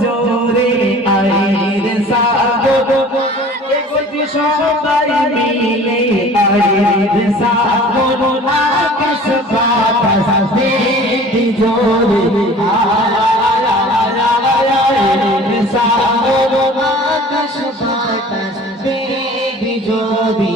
জোরে আইরে সাগো এগোজি সবাই মিলে আইরে সাগো আকাশ বাতাস বেদি জোরে আইরে সাগো আকাশ বাতাস বেদি জোরে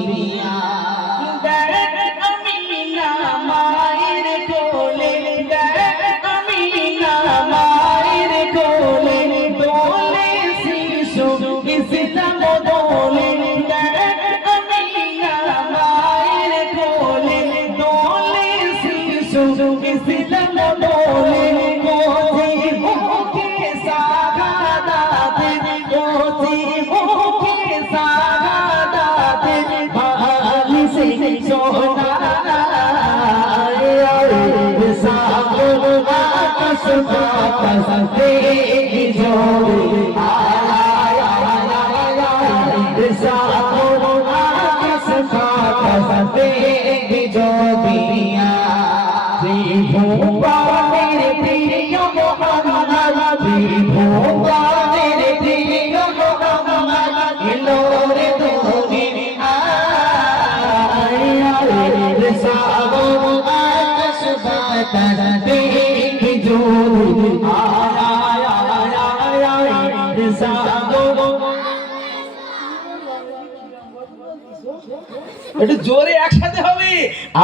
একটু জোরে একসাথে হবে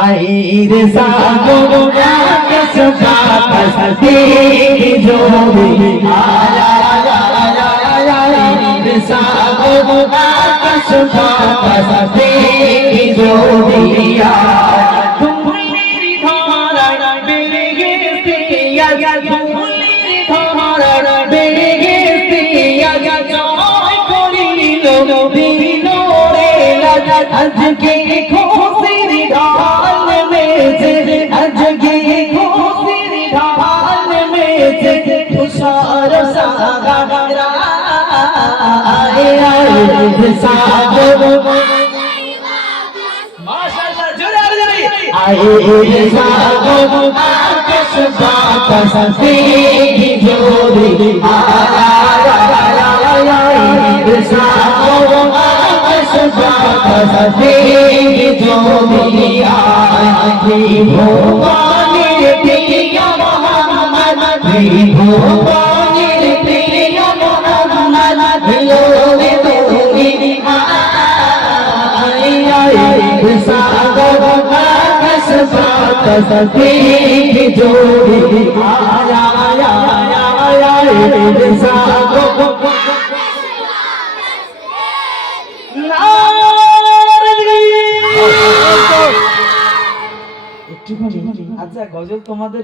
আইরে সাগো আকাশ বাতাস বেদি জোরে আইরে সাগো আকাশ বাতাস বেদি জোরে ধুলির ধারা বেড়ে গেছে ধুলির ধারা বেড়ে গেছে জয় করিল বিনোরে আজকে খুশির ঢাল মেজে আজকে খুশির ঢাল মেজে তুষার সাগরা আইরে সাগো মাশাআল্লাহ জোরে জোরে আইরে সাগো আকাশ বাতাস বেদি জোরে আইরে সাগো আকাশ বাতাস বেদি জোরে ভগবানের প্রিয় মোহাম্মদ ভগবানের প্রিয় মোহাম্মদ লোরে তোরে আইরে সাগো আকাশ বাতাস বেদি জোরে আইরে সাগো একটুখানি আচ্ছা গজল তোমাদের